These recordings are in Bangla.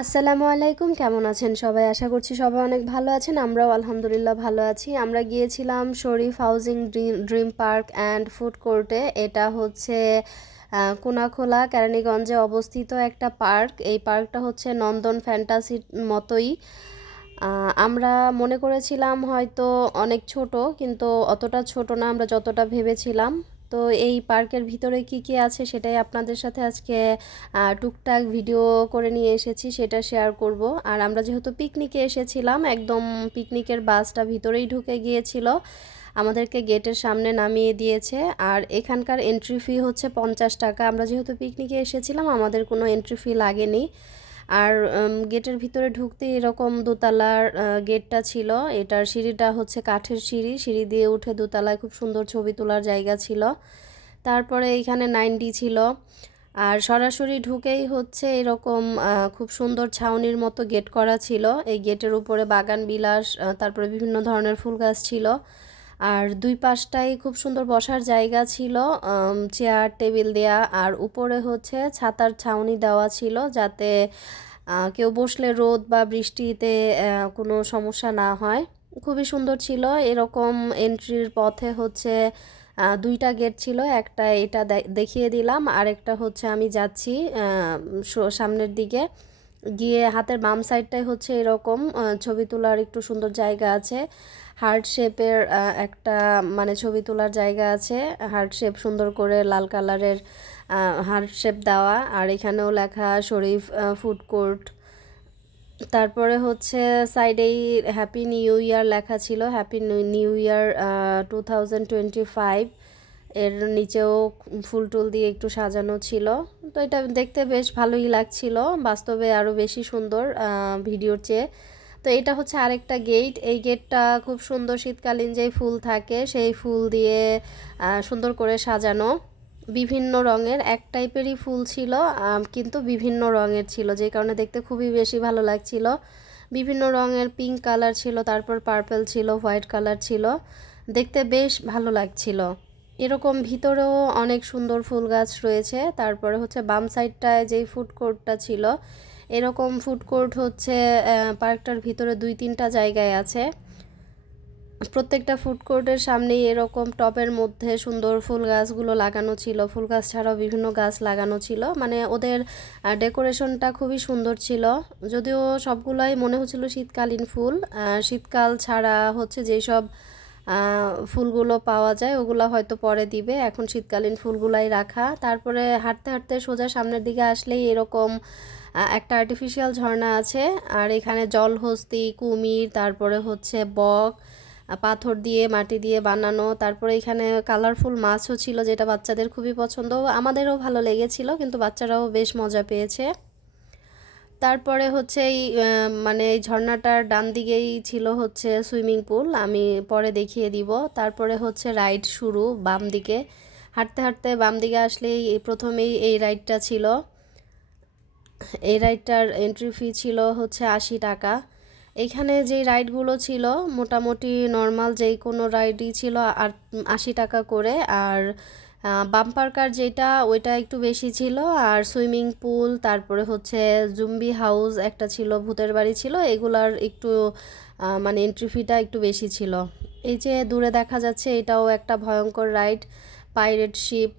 আসসালামু আলাইকুম, কেমন আছেন সবাই? আশা করছি সবাই অনেক ভালো আছেন, আমরাও আলহামদুলিল্লাহ ভালো আছি। আমরা গিয়েছিলাম Sharif housing dream park and food কোর্টে। এটা হচ্ছে কোনাখোলা, কেরানীগঞ্জে অবস্থিত একটা পার্ক। এই পার্কটা হচ্ছে নন্দন ফ্যান্টাসির মতোই। আমরা মনে করেছিলাম হয়তো অনেক ছোট, কিন্তু অতটা ছোট না, আমরা যতটা ভেবেছিলাম। তো এই পার্কের ভিতরে কি কি আছে সেটাই আপনাদের সাথে আজকে টুকটাক ভিডিও করে নিয়ে এসেছি, সেটা শেয়ার করব। আর আমরা যেহেতু পিকনিকে এসেছিলাম, একদম পিকনিকের বাসটা ভিতরেই ঢুকে গিয়েছিল। আমাদেরকে গেটের সামনে নামিয়ে দিয়েছে। আর এখানকার এন্ট্রি ফি হচ্ছে পঞ্চাশ টাকা। আমরা যেহেতু পিকনিকে এসেছিলাম, আমাদের কোনো এন্ট্রি ফি লাগেনি। আর গেটের ভিতরে ঢুকতে এরকম দোতলার গেটটা ছিল। এটার সিঁড়িটা হচ্ছে কাঠের সিঁড়ি। সিঁড়ি দিয়ে উঠে দোতলায় খুব সুন্দর ছবি তোলার জায়গা ছিল। তারপরে এইখানে নাইনটি ছিল। আর সরাসরি ঢুকেই হচ্ছে এরকম খুব সুন্দর ছাউনির মতো গেট করা ছিল। এই গেটের উপরে বাগান, বিলাস তারপরে বিভিন্ন ধরনের ফুল গাছ ছিল। আর দুই পাশটাই খুব সুন্দর বসার জায়গা ছিল চেয়ার, টেবিল দেয়া, আর উপরে হচ্ছে ছাতার ছাউনি দেওয়া ছিল যাতে কেউ বসলে রোদ বা বৃষ্টিতে কোনো সমস্যা না হয়। খুবই সুন্দর ছিল, এরকম এন্ট্রির পথে হচ্ছে দুইটা গেট ছিল, একটা এটা দেখিয়ে দিলাম, আরেকটা হচ্ছে আমি যাচ্ছি সামনের দিকে। গিয়ে হাতের বাম সাইডটাই হচ্ছে এরকম ছবি তোলার একটু সুন্দর জায়গা আছে। হার্ট শেপের একটা মানে ছবি তোলার জায়গা আছে। হার্ট শেপ সুন্দর করে লাল কালারের হার্ট শেপ দেওয়া। আর এখানেও লেখা শরীফ ফুড কোর্ট তারপরে হচ্ছে সাইডেই হ্যাপি নিউ ইয়ার লেখা ছিল। Happy new year two thousand twenty five এর নিচেও ফুল টুল দিয়ে একটু সাজানো ছিল। তো এটা দেখতে বেশ ভালোই লাগছিল। বাস্তবে আরও বেশি সুন্দর ভিডিওর চেয়ে। তো এটা হচ্ছে আরেকটা গেট। এই গেটটা খুব সুন্দর শীতকালীন যেই ফুল থাকে, সেই ফুল দিয়ে সুন্দর করে সাজানো। বিভিন্ন রঙের এক টাইপেরই ফুল ছিল কিন্তু বিভিন্ন রঙের ছিল, যে কারণে দেখতে খুবই বেশি ভালো লাগছিল। বিভিন্ন রঙের পিঙ্ক কালার ছিল, তারপর পার্পেল ছিল, হোয়াইট কালার ছিল। দেখতে বেশ ভালো লাগছিল। এরকম ভিতরেও অনেক সুন্দর ফুল গাছ রয়েছে। তারপরে হচ্ছে বাম সাইডটায় যেই ফুড কোর্টটা ছিল, এরকম ফুড কোর্ট হচ্ছে পার্কটার ভিতরে দুই তিনটা জায়গায় আছে। প্রত্যেকটা ফুড কোর্টের সামনেই এরকম টবের মধ্যে সুন্দর ফুল গাছগুলো লাগানো ছিল। ফুল গাছ ছাড়াও বিভিন্ন গাছ লাগানো ছিল। মানে ওদের ডেকোরেশনটা খুবই সুন্দর ছিল। যদিও সবগুলোই মনে হচ্ছিল শীতকালীন ফুল। শীতকাল ছাড়া হচ্ছে যেসব ফুলগুলো পাওয়া যায়, ওগুলো হয়তো পরে দিবে। এখন শীতকালীন ফুলগুলাই রাখা। তারপরে হাঁটতে হাঁটতে সোজা সামনের দিকে আসলেই এরকম একটা আর্টিফিশিয়াল ঝর্ণা আছে। আর এখানে জলহস্তি কুমির, তারপরে হচ্ছে বক পাথর দিয়ে, মাটি দিয়ে বানানো। তারপরে এখানে কালারফুল মাছও ছিল যেটা বাচ্চাদের খুবই পছন্দ। আমাদেরও ভালো লেগেছিল, কিন্তু বাচ্চারাও বেশ মজা পেয়েছে। তারপরে হচ্ছে এই মানে এই ঝর্ণাটার ডান দিকেই ছিল হচ্ছে সুইমিং পুল, আমি পরে দেখিয়ে দিব। তারপরে হচ্ছে রাইড শুরু বাম দিকে। হাঁটতে হাঁটতে বাম দিকে আসলেই এই প্রথমেই এই রাইডটা ছিল। এই রাইডটার এন্ট্রি ফি ছিল হচ্ছে আশি টাকা। এইখানে যেই রাইডগুলো ছিল, মোটামুটি নর্মাল যেই কোনো রাইডই ছিল আর আশি টাকা করে। আর বাম্পার কার যেটা, ওইটা একটু বেশি ছিল। আর সুইমিং পুল, তারপরে হচ্ছে জুম্বি হাউস একটা ছিল, ভূতের বাড়ি ছিল। এগুলার একটু মানে এন্ট্রি ফিটা একটু বেশি ছিল। এই যে দূরে দেখা যাচ্ছে, এটাও একটা ভয়ঙ্কর রাইড পাইরেট শিপ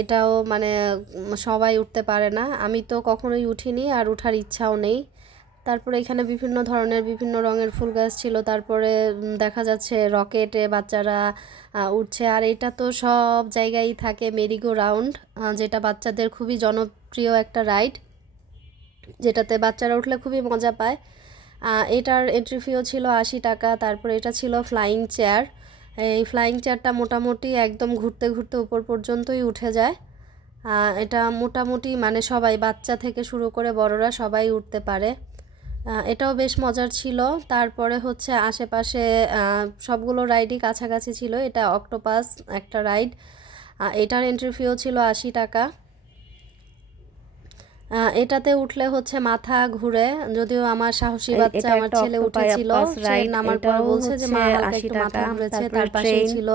এটাও মানে সবাই উঠতে পারে না। আমি তো কখনোই উঠিনি, আর উঠার ইচ্ছাও নেই। তারপরে এখানে বিভিন্ন ধরনের বিভিন্ন রঙের ফুল গাছ ছিল। তারপরে দেখা যাচ্ছে রকেটে বাচ্চারা উঠছে আর এটা তো সব জায়গায় থাকে মেরিগো রাউন্ড যেটা বাচ্চাদের খুবই জনপ্রিয় একটা রাইড, যেটাতে বাচ্চারা উঠলে খুবই মজা পায়। এটার এন্ট্রি ফিও ছিল আশি টাকা, তারপরে এটা ছিল ফ্লাইং চেয়ার এই ফ্লাইং চেয়ারটা মোটামুটি একদম ঘুরতে ঘুরতে উপর পর্যন্তই উঠে যায়। এটা মোটামুটি মানে সবাই, বাচ্চা থেকে শুরু করে বড়রা সবাই উঠতে পারে। এটাও বেশ মজার ছিল। তারপরে হচ্ছে আশেপাশে সবগুলো রাইডই কাছাকাছি ছিল। এটা অক্টোপাস একটা রাইড এটার এন্ট্রি ফিও ছিল আশি টাকা। এটাতে উঠলে হচ্ছে মাথা ঘুরে যদিও আমার সাহসী বাচ্চা আমার ছেলে উঠেছিল সে নামার পর বলছে যে মা হালকা একটু মাথা ঘুরেছে তার ট্রেন, ছিল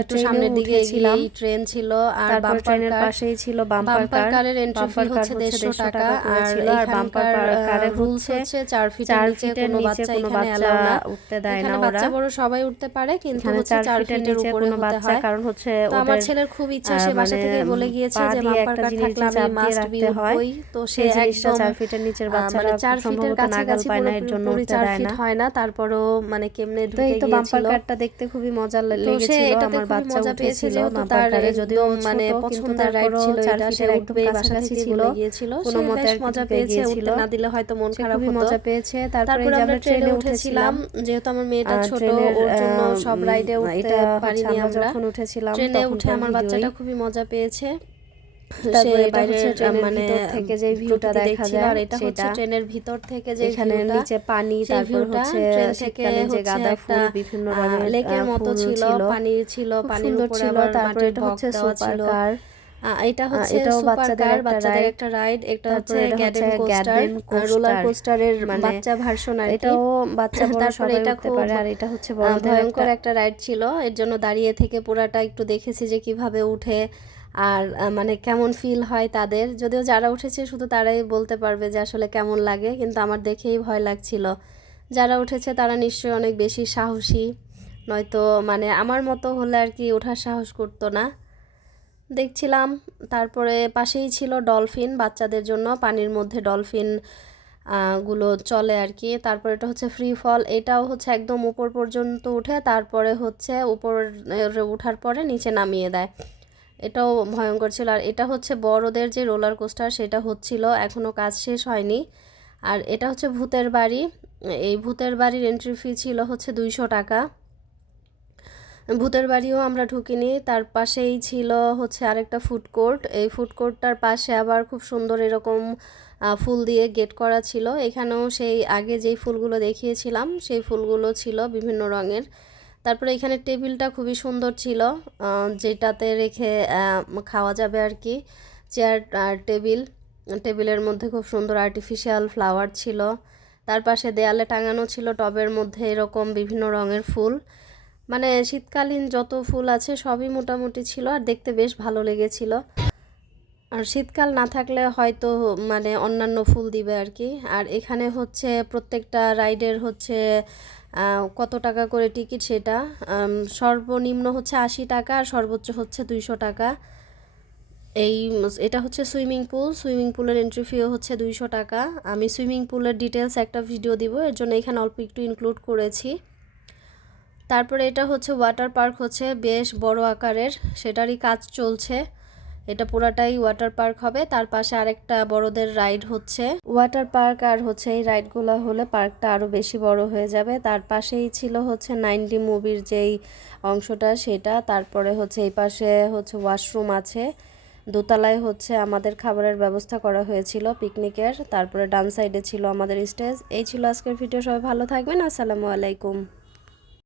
একটু সামনের দিকে। এগিয়েই ট্রেন ছিল আর বাম্পার পাশেই ছিল বাম্পার কারের এন্ট্রি ফি হচ্ছে দেড়শো টাকা আর আর বাম্পার এখানকার কারে রুলস হচ্ছে চার ফিটের চার নিচে কোনো বাচ্চা কোনো এখানে বাচ্চা না। উঠতে দেয় না ওরা। বাচ্চা বড় সবাই উঠতে পারে কিন্তু হচ্ছে চার চার ফিটের ফিটের উপরে কোনো হতে বাচ্চা হয়। কারণ হচ্ছে আমার ছেলের খুব ইচ্ছা সে বাসা মানে থেকে বলে গিয়েছে যে বাম্পার কার থাকলে আমি মাস্ট বি হয়, তো সেই জিনিসটা চার ফিটের নিচের বাচ্চারা মানে চার ফিটের কাছাকাছি পায় না এর জন্য চার ফিট হয় না তারপরও মানে কেমনে ঢুকে তো বাম্পার গিয়েছিল। কারটা দেখতে খুবই মজা লেগেছিল আমার বাচ্চা উঠেছিল যেহেতু বাম্পার তার যদিও মানে পছন্দের রাইড ছিল এটা সে ফিটের একদম উঠবেই বাসা থেকে ছিল। গিয়েছিল। কোনো মতে মজা পেয়েছে গিয়েছিল। উঠতে না দিলে হয়তো মন খারাপ হতো। মজা পেয়েছে তারপরে আমরা ট্রেনে উঠেছিলাম যেহেতু আমার মেয়েটা ছোট ওর জন্য সব রাইডে উঠতে পারিনি আমরা। আমরা যখন উঠেছিলাম ট্রেনে উঠে আমার বাচ্চাটা খুবই মজা পেয়েছে। তারপরে বাইরের মানে থেকে যে ভিউটা দেখা যায় আর এটা হচ্ছে ট্রেনের ভিতর থেকে যে এখানে নিচে পানি তারপর হচ্ছে থেকে যে গাঁদা ফুল বিভিন্ন রঙের লেকের মতো ছিল পানি ছিল পানির উপরে আবার তারপরে এটা হচ্ছে সুপার কার এটা হচ্ছে বাচ্চাদের একটা বাচ্চাদের একটা রাইড একটা হচ্ছে গ্যাডেন কোস্টার রোলার কোস্টারের মানে বাচ্চা ভার্সন আর এটাও বাচ্চা তারপরে এটা খুব আর এটা হচ্ছে ভয়ঙ্কর একটা রাইড ছিল। এর জন্য দাঁড়িয়ে থেকে পুরাটা একটু দেখেছি যে কীভাবে উঠে। আর মানে কেমন ফিল হয় তাদের? যদিও যারা উঠেছে শুধু তারাই বলতে পারবে যে আসলে কেমন লাগে, কিন্তু আমার দেখেই ভয় লাগছিল। যারা উঠেছে তারা নিশ্চয়ই অনেক বেশি সাহসী। নয়তো মানে আমার মতো হলে আর কি ওঠার সাহস করতো না। দেখছিলাম, তারপরে পাশেই ছিল ডলফিন বাচ্চাদের জন্য পানির মধ্যে ডলফিনগুলো চলে আর কি। তারপরে এটা হচ্ছে ফ্রি ফল এটাও হচ্ছে একদম উপর পর্যন্ত উঠে, তারপরে হচ্ছে উপর উঠার পরে নিচে নামিয়ে দেয়। এটাও ভয়ঙ্কর ছিল। আর এটা হচ্ছে বড়দের যে রোলার কোস্টার সেটা হচ্ছিল এখনও কাজ শেষ হয়নি। আর এটা হচ্ছে ভূতের বাড়ি। এই ভূতের বাড়ির এন্ট্রি ফি ছিল হচ্ছে দুইশো টাকা। ভূতের বাড়িও আমরা ঢুকিনি। তার পাশেই ছিল হচ্ছে আরেকটা ফুড কোর্ট এই ফুড কোর্টটার পাশে আবার খুব সুন্দর এরকম ফুল দিয়ে গেট করা ছিল। এখানেও সেই, আগে যেই ফুলগুলো দেখিয়েছিলাম, সেই ফুলগুলো ছিল বিভিন্ন রঙের। তারপরে এখানে টেবিলটা খুবই সুন্দর ছিল যেটাতে রেখে খাওয়া যাবে আর কি। চেয়ার আর টেবিল, টেবিলের মধ্যে খুব সুন্দর আর্টিফিশিয়াল ফ্লাওয়ার ছিল। তার পাশে দেয়ালে টাঙানো ছিল টবের মধ্যে এরকম বিভিন্ন রঙের ফুল। মানে শীতকালীন যত ফুল আছে সবই মোটামুটি ছিল আর দেখতে বেশ ভালো লেগেছিল। আর শীতকাল না থাকলে হয়তো মানে অন্যান্য ফুল দিবে আর কি। আর এখানে হচ্ছে প্রত্যেকটা রাইডের হচ্ছে কত টাকা করে টিকিট সেটা? সর্বনিম্ন হচ্ছে আশি টাকা আর সর্বোচ্চ হচ্ছে দুইশো টাকা। এই, এটা হচ্ছে সুইমিং পুল। সুইমিং পুলের এন্ট্রি ফিও হচ্ছে দুইশো টাকা। আমি সুইমিং পুলের ডিটেলস একটা ভিডিও দিব, এর জন্য এখানে অল্প একটু ইনক্লুড করেছি। তারপরে এটা হচ্ছে ওয়াটার পার্ক হচ্ছে বেশ বড় আকারের। সেটারই কাজ চলছে। এটা পুরাটাই ওয়াটার পার্ক হবে। তার পাশে আরেকটা বড়দের রাইড হচ্ছে। ওয়াটার পার্ক আর হচ্ছে এই রাইডগুলো হলে পার্কটা আরও বেশি বড় হয়ে যাবে। তার পাশেই ছিল হচ্ছে নাইনটি মুভির যেই অংশটা সেটা। তারপরে হচ্ছে এই পাশে হচ্ছে ওয়াশরুম আছে। দোতলায় হচ্ছে আমাদের খাবারের ব্যবস্থা করা হয়েছিল পিকনিকের। তারপরে ডান সাইডে ছিল আমাদের স্টেজ। এই ছিল আজকের ভিডিও। সবাই ভালো থাকবেন। আসসালামু আলাইকুম।